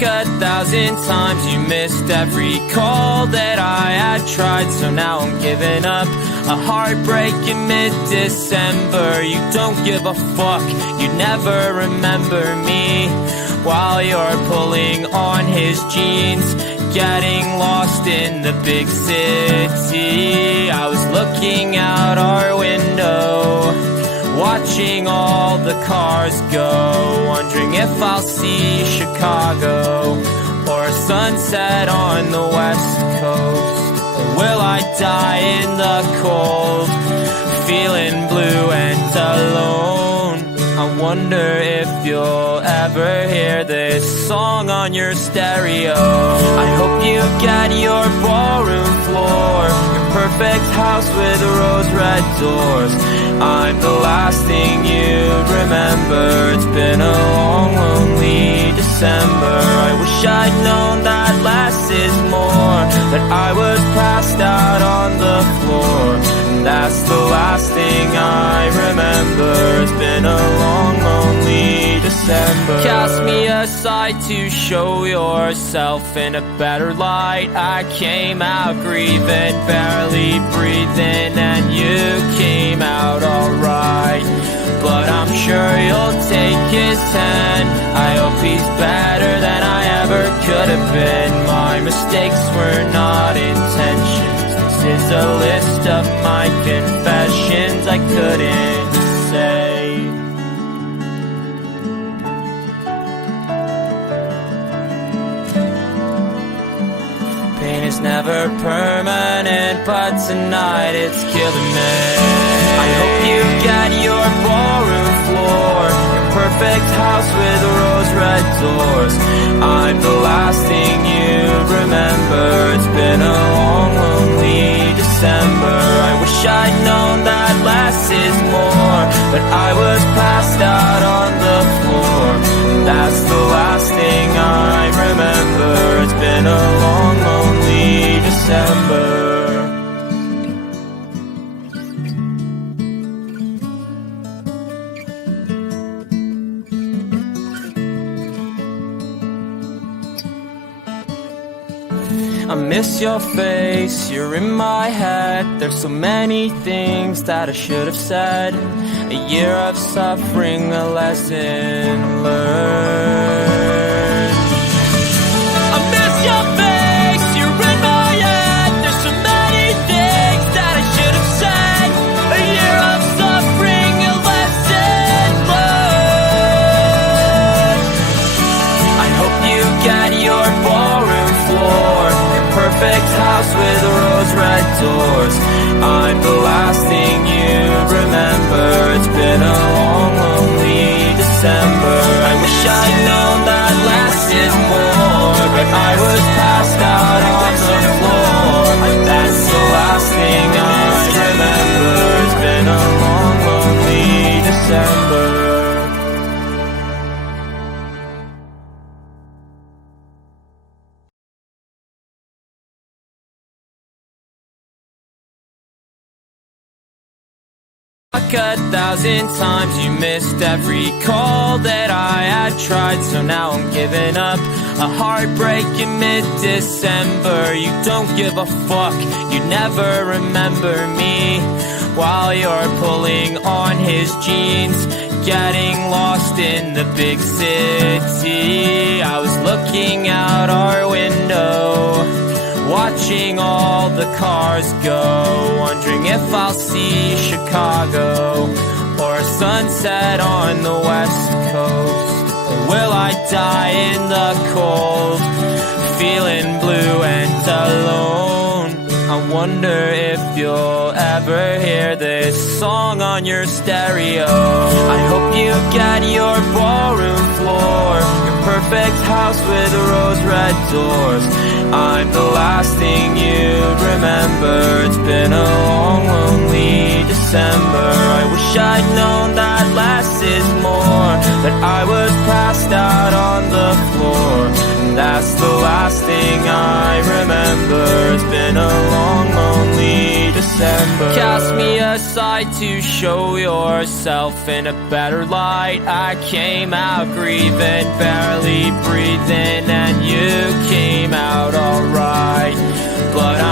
1,000 times. You missed every call that I had tried, so now I'm giving up. A heartbreak in mid-December. You don't give a fuck, you never remember me. While you're pulling on his jeans, getting lost in the big city. I was looking out our window, watching all the cars go, wondering if I'll see Chicago or a sunset on the West Coast. Or will I die in the cold, feeling blue and alone? I wonder if you'll ever hear this song on your stereo. I hope you get your ballroom floor, your perfect house with rose-red doors. I'm the last thing you'd remember. It's been a long, lonely December. I wish I'd known that less is more, but I was passed out on the floor. That's the last thing I remember. It's been a long, lonely December. Cast me aside to show yourself in a better light. I came out grieving, barely breathing, and you came out alright. But I'm sure you'll take his hand. I hope he's better than I ever could have been. My mistakes were not intentions. This is a list of my confessions I couldn't say. Pain is never permanent, but tonight it's killing me. I hope you get your ballroom floor, your perfect house with rose-red doors. I'm the last thing you'd remember. It's been a long, lonely December. I wish I'd known that less is more, but I was passed out on the floor. That's the last thing I remember. It's been a long, lonely December. I miss your face, you're in my head. There's so many things that I should have said. A year of suffering, a lesson learned. I miss your face, you're in my head. There's so many things that I should have said. A year of suffering, a lesson learned. I hope you get your ballroom floor, perfect house with rose-red doors. I'm the last thing you'd remember. It's been a long, lonely December. I wish I'd known that less is more, but I was passed out on the floor. That's the last thing I remember. It's been a long, lonely December. Like 1,000 times. You missed every call that I had tried, so now I'm giving up. A heartbreak in mid-December. You don't give a fuck, you never remember me. While you're pulling on his jeans, getting lost in the big city. I was looking out our window, watching all the cars go, wondering if I'll see Chicago or a sunset on the West Coast. Or will I die in the cold, feeling blue and alone? I wonder if you'll ever hear this song on your stereo. I hope you get your ballroom floor, your perfect house with rose-red doors. I'm the last thing you'd remember. It's been a long, lonely December. I wish I'd known that less is more, but I was passed out on the floor. That's the last thing I remember. It's been a long, lonely December. Cast me aside to show yourself in a better light. I came out grieving, barely breathing, and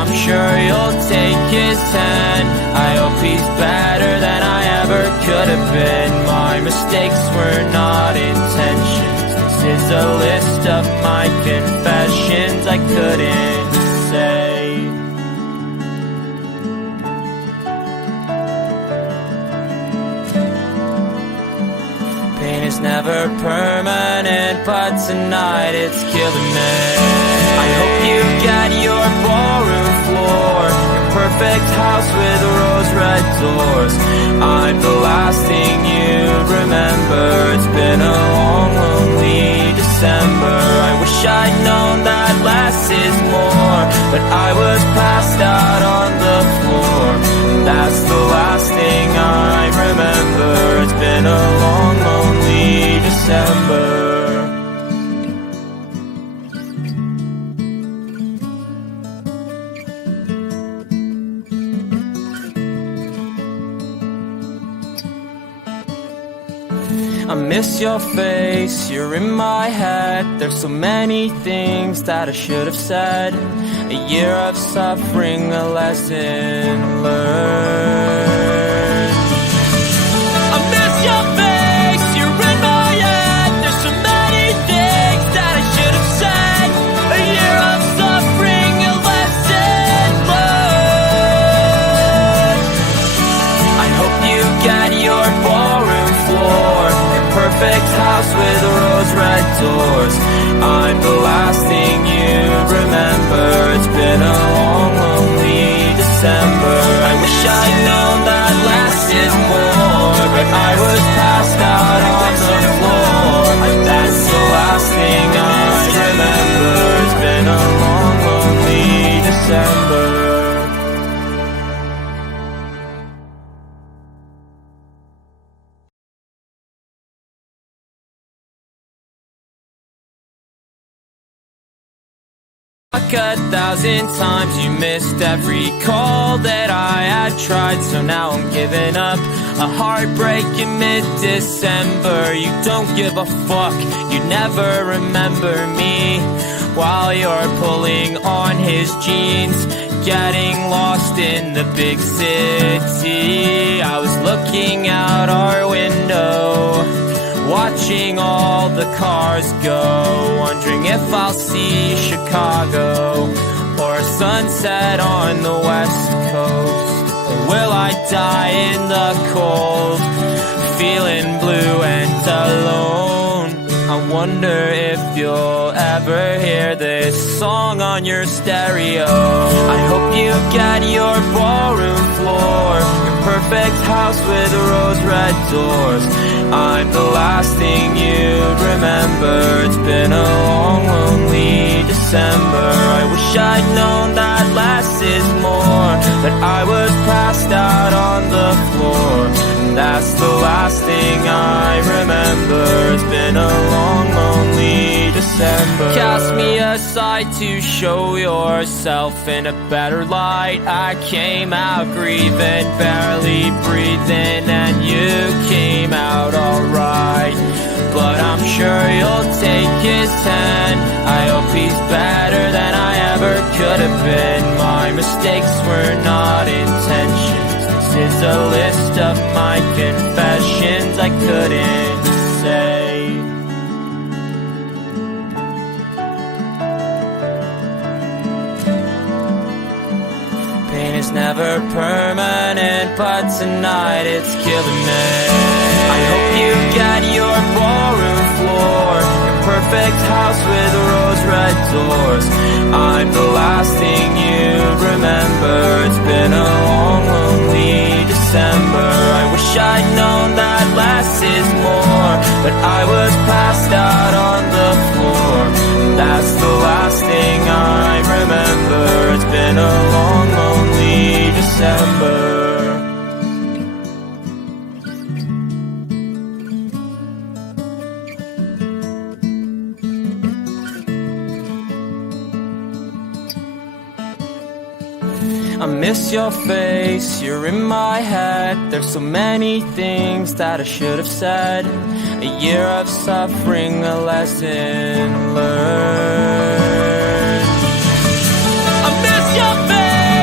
I'm sure you'll take his hand. I hope he's better than I ever could have been. My mistakes were not intentions. This is a list of my confessions I couldn't say. Pain is never permanent, but tonight it's killing me. I hope you get your ballroom floor, your perfect house with rose-red doors. I'm the last thing you'd remember. It's been a long, lonely December. I wish I'd known that less is more, but I was passed out on the floor. That's the last thing I remember. It's been a long, lonely December. I miss your face, you're in my head. There's so many things that I should have said. A year of suffering, a lesson learned. I miss your face, you're in my head. There's so many things that I should have said. A year of suffering, a lesson learned. I hope you get your ballroom floor, perfect house with rose-red doors. I'm the last thing you'd remember. It's been a long, lonely December. I wish I'd known that less is more, but I was passed out on the floor. That's the last thing I remember. It's been a long, lonely December. Like 1,000 times you missed every call that I had tried, so now I'm giving up. A heartbreak in mid-December. You don't give a fuck, you never remember me. While you're pulling on his jeans, getting lost in the big city. I was looking out our window, watching all the cars go, wondering if I'll see Chicago or a sunset on the west coast. Or will I die in the cold, feeling blue and alone? I wonder if you'll ever hear this song on your stereo. I hope you get your ballroom floor, your perfect house with rose-red doors. I'm the last thing you'd remember. It's been a long, lonely December. I wish I'd known that less is more, but I was passed out on the floor. That's the last thing I remember. It's been a long, lonely December. Cast me aside to show yourself in a better light. I came out grieving, barely breathing, and you came out alright. But I'm sure you'll take his hand. I hope he's better than I ever could have been. My mistakes were not intentions. This is a list of my confessions I couldn't say. Pain is never permanent, but tonight it's killing me. I hope you get your ballroom floor, your perfect house with rose-red doors. I'm the last thing you'd remember. It's been a long, lonely December. I wish I'd known that less is more, but I was passed out on the floor. That's the last thing I remember. It's been a long, lonely December. I miss your face, you're in my head. There's so many things that I should have said. A year of suffering, a lesson learned. I miss your face.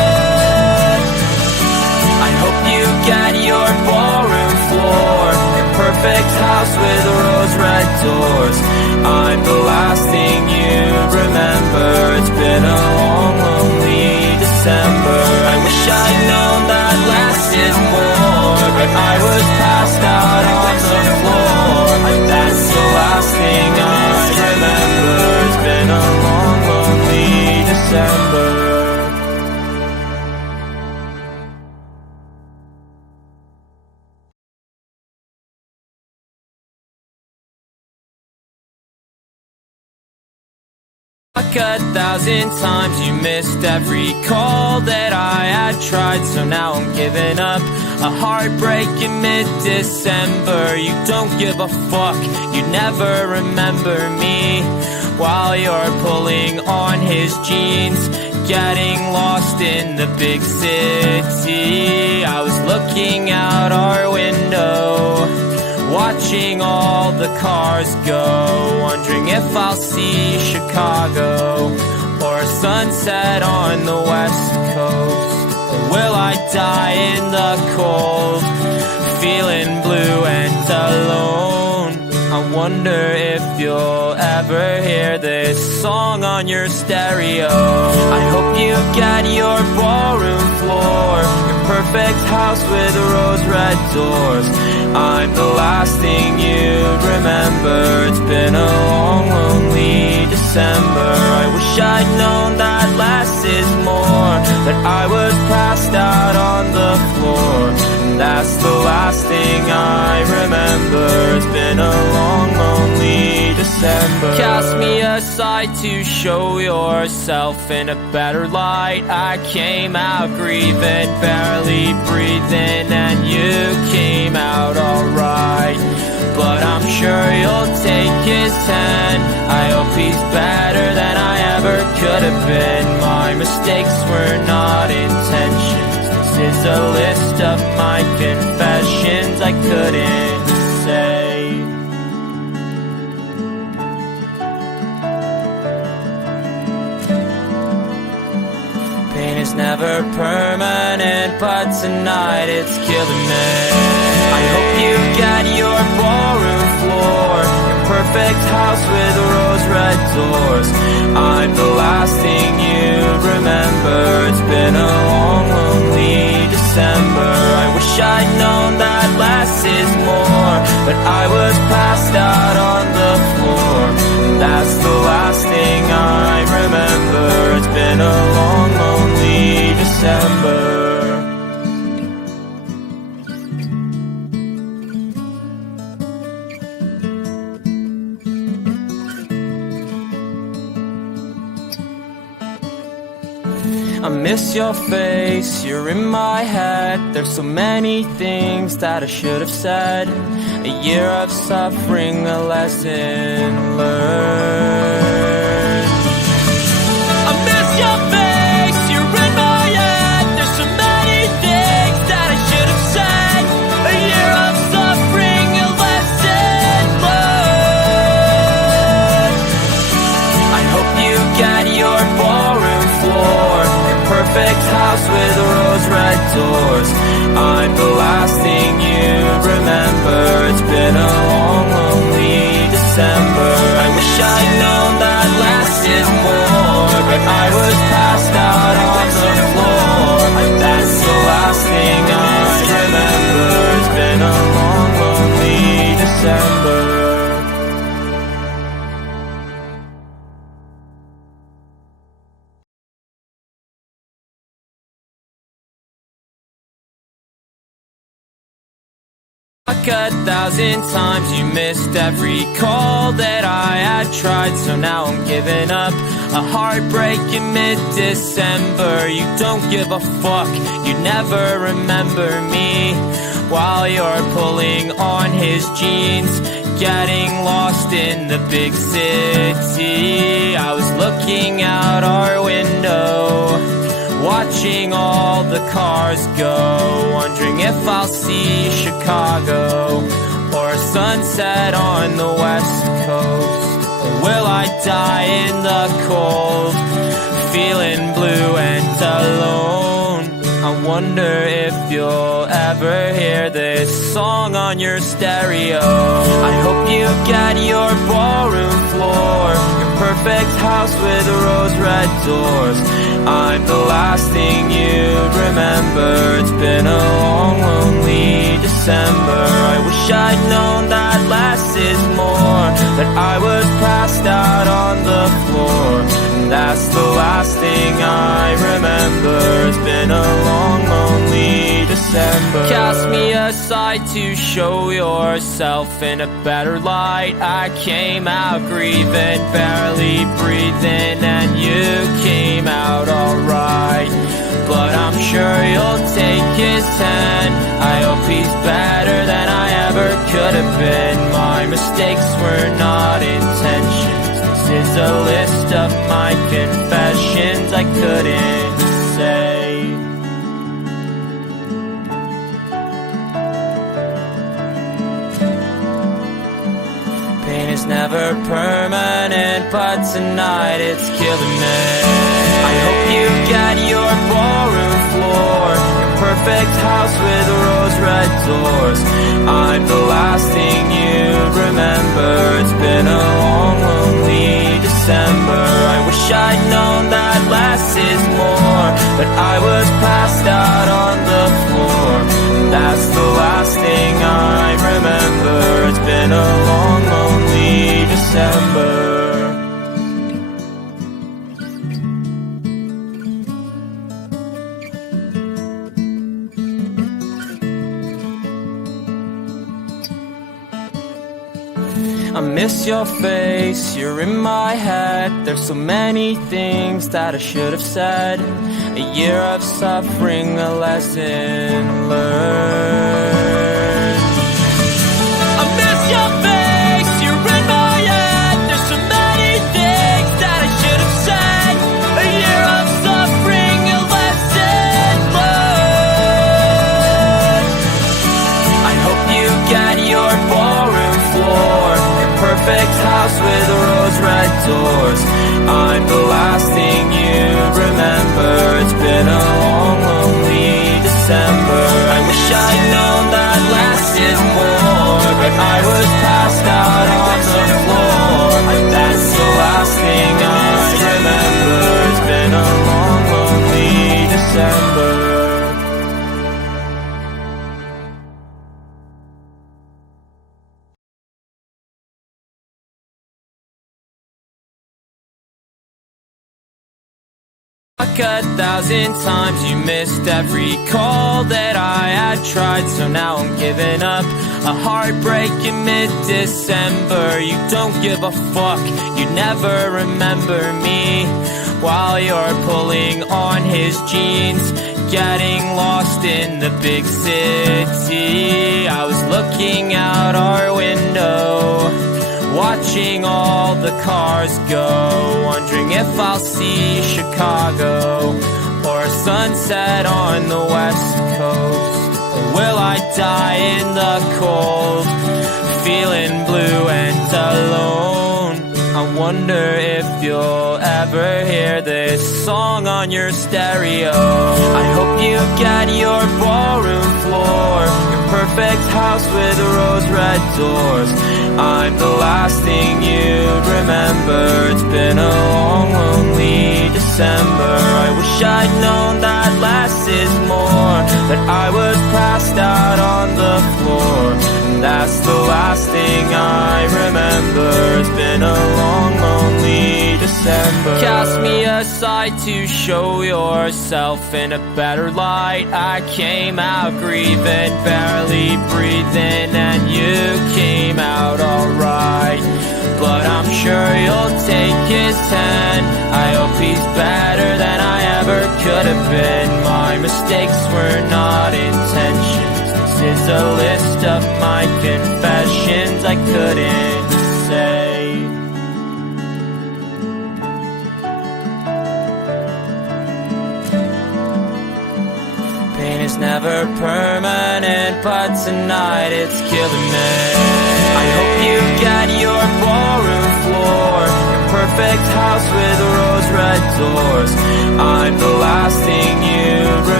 house with rose-red doors. I'm the last thing you'd remember. It's been a long, lonely December. I wish I'd known that less is more, but I was passed out on the floor. That's the last thing I remember. It's been a long, lonely December. Like 1,000 times you missed every call that I had tried, so now I'm giving up. A heartbreak in mid-December. You don't give a fuck, you never remember me. While you're pulling on his jeans, getting lost in the big city. I was looking out our window, watching all the cars go, wondering if I'll see Chicago or a sunset on the west coast. Or will I die in the cold, feeling blue and alone? I wonder if you'll ever hear this song on your stereo. I hope you get your ballroom floor, your perfect house with rose-red doors. I'm the last thing you'd remember. It's been a long, lonely December. I wish I'd known that less is more, but I was passed out on the floor. That's the last thing I remember. It's been a long, lonely December. Cast me aside to show yourself in a better light. I came out grieving, barely breathing, and you came out alright. But I'm sure you'll take his hand. I hope he's better than I ever could have been. My mistakes were not intentions. This is a list of my confessions I couldn't say. Pain is never permanent, but tonight it's killing me. I hope you get your ballroom floor, your perfect house with rose-red doors. I'm the last thing you'd remember. It's been a long, lonely December. I wish I'd known that less is more, but I was passed out on the floor. That's the last thing I remember. It's been a long, lonely December. I miss your face, you're in my head. There's so many things that I should have said. A year of suffering, a lesson learned. I miss your face, you're in my head. There's so many things that I should have said. A year of suffering, a lesson learned. I hope you get your ballroom floor, perfect house with rose-red doors. I'm the last thing you'd remember. It's been a long, lonely December. I wish I'd known that less is more, but I was passed out on the floor. That's the last thing I remember. It's been a long, lonely December. Like 1,000 times you missed every call that I had tried, so now I'm giving up. A heartbreak in mid-December. You don't give a fuck, you never remember me. While you're pulling on his jeans, getting lost in the big city. I was looking out our window, watching all the cars go, wondering if I'll see Chicago or a sunset on the west coast. Or will I die in the cold, feeling blue and alone? I wonder if you'll ever hear this song on your stereo. I hope you get your ballroom floor, your perfect house with rose-red doors. I'm the last thing you'd remember. It's been a long, lonely December. I wish I'd known that less is more, that I was passed out on the floor. That's the last thing I remember. It's been a long, lonely December. Cast me aside to show yourself in a better light. I came out grieving, barely breathing, and you came out alright. But I'm sure you'll take his hand. I hope he's better than I ever could have been. My mistakes were not intentions. This is a list of my confessions I couldn't say. Pain is never permanent, but tonight it's killing me. I hope you get your ballroom floor, your perfect house with rose-red doors. I'm the last thing you'd remember. It's been a long, lonely December. I wish I'd known that less is more, but I was passed out on the floor. That's the last thing I remember. It's been a long, lonely December. I miss your face, you're in my head. There's so many things that I should have said. A year of suffering, a lesson learned. I miss your face, you're in my head. There's so many things that I should have said. A year of suffering, a lesson learned. I hope you get your ballroom floor, perfect house with rose-red doors. I'm the last thing you'd remember. It's been a long, lonely December. I wish I'd known that less is more, but I was passed out on the floor. That's the last thing I remember. It's been a long, lonely December. A 1,000 times you missed every call that I had tried, so now I'm giving up. A heartbreak in mid-December. You don't give a fuck, you never remember me. While you're pulling on his jeans, getting lost in the big city. I was looking out our window, watching all the cars go, wondering if I'll see Chicago or a sunset on the west coast. Or will I die in the cold, feeling blue and alone? I wonder if you'll ever hear this song on your stereo. I hope you get your ballroom floor, your perfect house with rose-red doors. I'm the last thing you'd remember. It's been a long, lonely December. I wish I'd known that less is more, that I was passed out on the floor. That's the last thing I remember. It's been a long, lonely December. Cast me aside to show yourself in a better light. I came out grieving, barely breathing, and you came out alright. But I'm sure you'll take his hand. I hope he's better than I ever could have been. My mistakes were not intentions. This is a list of my confessions I couldn't say. Pain is never permanent, but tonight it's killing me. I hope you get your ballroom floor, your perfect house with rose-red doors. I'm the last thing you'd remember.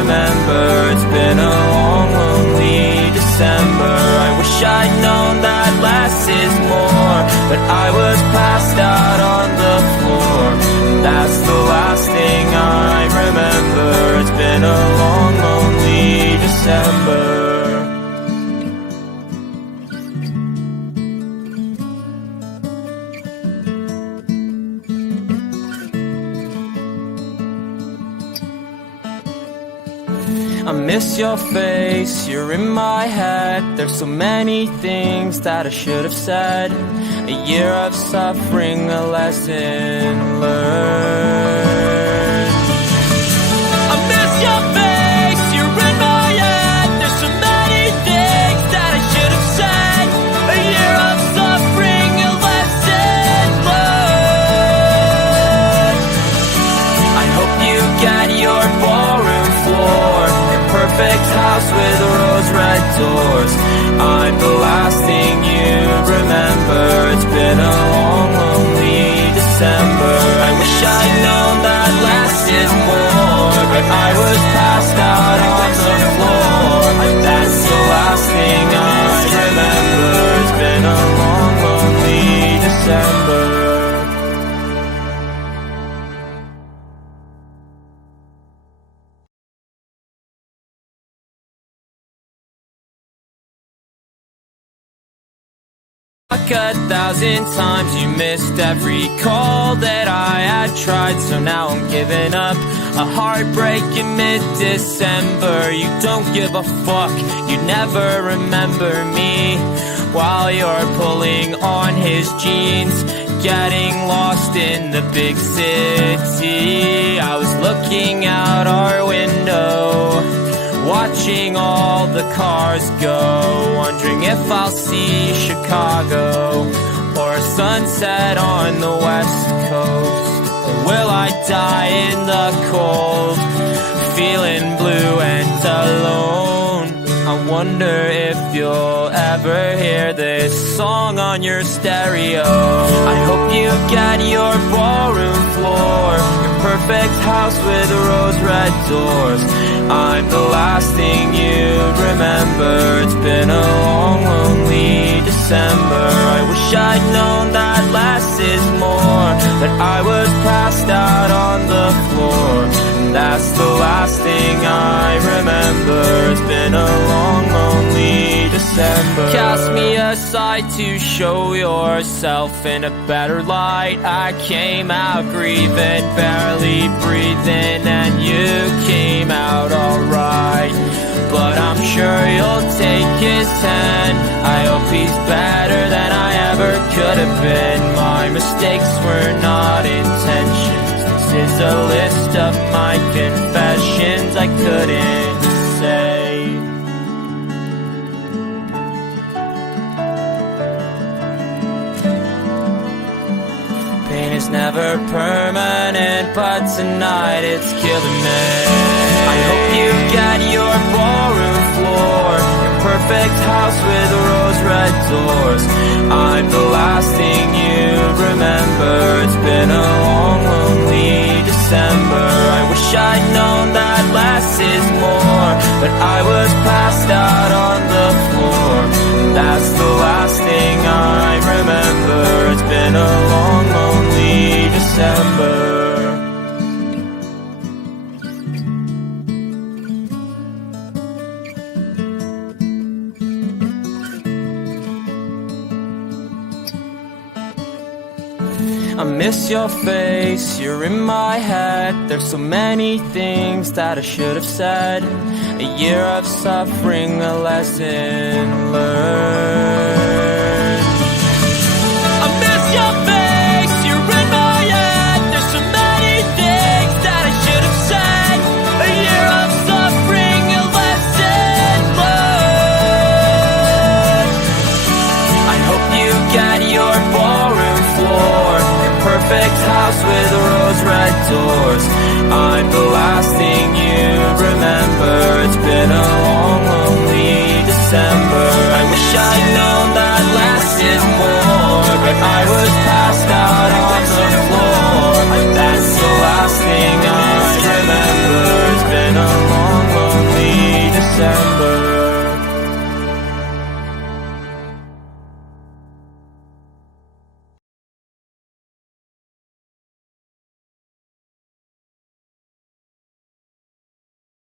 remember. It's been a long, lonely December. I wish I'd known that less is more, but I was passed out on the floor. That's the last thing I remember. It's been a long, lonely December. I miss your face, you're in my head. There's so many things that I should have said. A year of suffering, a lesson learned. I miss your face, you're in my head. There's so many things that I should have said. A year of suffering, a lesson learned. I hope you get your ballroom floor, perfect house with rose-red doors. I'm the last thing you remember. It's been a long, lonely December. I wish I'd known that less is more, but I was passed out on the floor. That's the last thing I remember. It's been a long, lonely December. A thousand times you missed every call that I had tried, so now I'm giving up. A heartbreak in mid-December. You don't give a fuck, you never remember me. While you're pulling on his jeans, getting lost in the big city. I was looking out our window, watching all the cars go, wondering if I'll see Chicago or a sunset on the West Coast. Or will I die in the cold, feeling blue and alone? I wonder if you'll ever hear this song on your stereo. I hope you get your ballroom floor, your perfect house with rose-red doors. I'm the last thing you remember. It's been a long, lonely December. I wish I'd known that less is more, but I was passed out on the floor. That's the last thing I remember. It's been a long, lonely December. Cast me aside to show yourself in a better light. I came out grieving, barely breathing, and you came out alright. But I'm sure you'll take his hand. I hope he's better than I ever could have been. My mistakes were not intentions. This is a list of my confessions I couldn't say. Pain is never permanent, but tonight it's killing me. I hope you get your ballroom floor, your perfect house with rose-red doors. I'm the last thing you remember. It's been a long, lonely December. I wish I'd known that less is more, but I was passed out on the floor. That's the last thing I remember. It's been a long, lonely December. I miss your face, you're in my head. There's so many things that I should have said. A year of suffering, a lesson learned. I miss your face, you're in my head. There's so many things that I should have said. A year of suffering, a lesson learned. I hope you get your ballroom floor, perfect house with rose-red doors. I'm the last thing you remember. It's been a long, lonely December. I wish I'd known that less is more, but I was passed out on the floor. That's the last thing I remember. It's been a long, lonely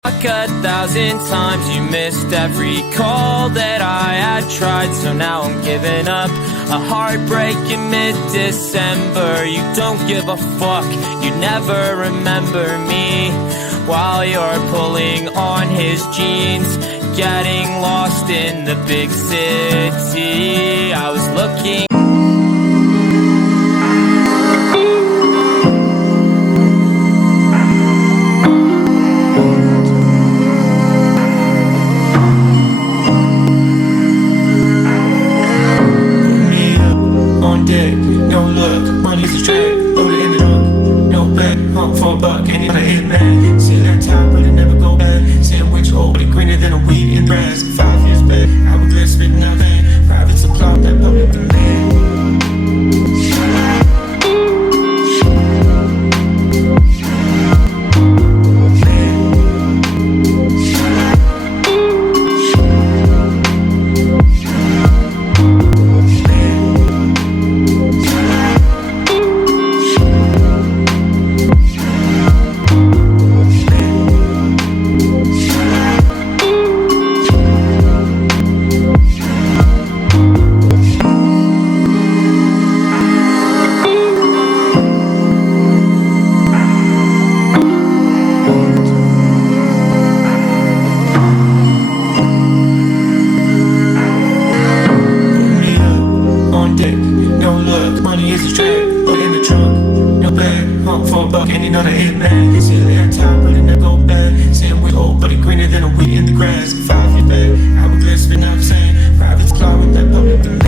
1,000 times you missed every call that I had tried, so now I'm giving up. A heartbreak in mid-December. You don't give a fuck, you never remember me, while you're pulling on his jeans, getting lost in the big city. I was looking no look, money's a trap, load it in the trunk, no back, home for a buck, and you're a hitman. See that time, but it never go back. Sandwich old, it greener than a wheat in grass. 5 years back, hourglass spitting out that private supply, that public demand. No look, money is a trap, load in the trunk, no back, home for a buck, and you're not a hitman. See that time, but it never go back. Sandwich old, but it greener than a wheat in the grass. 5 years back, hourglass spitting out the same, private claw with that public demand.